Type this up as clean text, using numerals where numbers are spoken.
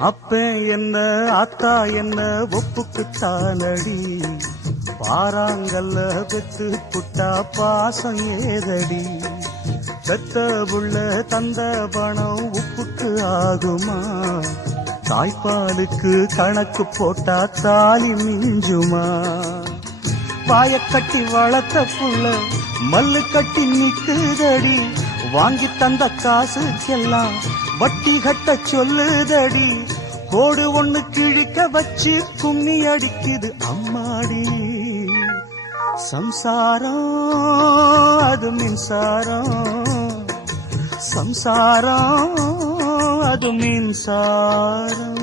அப்ப என்ன அத்தா என்ன ஒப்புக்குத்தானடி, பாராங்கல்ல பெத்து புட்டா பாசம் ஏதடி, பெத்த புள்ள தந்த பணம் உப்புக்கு ஆகுமா, தாய்ப்பாலுக்கு கணக்கு போட்டா தாலி மிஞ்சுமா, வாயக்கட்டி வளர்த்த புள்ள மல்லு கட்டி நிக்குதடி, வாங்கி தந்த காசுக்கெல்லாம் வட்டி கட்ட சொல்லுதடி, கோடு ஒண்ணு கிழிக்க வச்சு கும்மி அடிக்குது அம்மாடி, சம்சாரம் அது மின்சாரம், சம்சாரம் அது மின்சாரம்.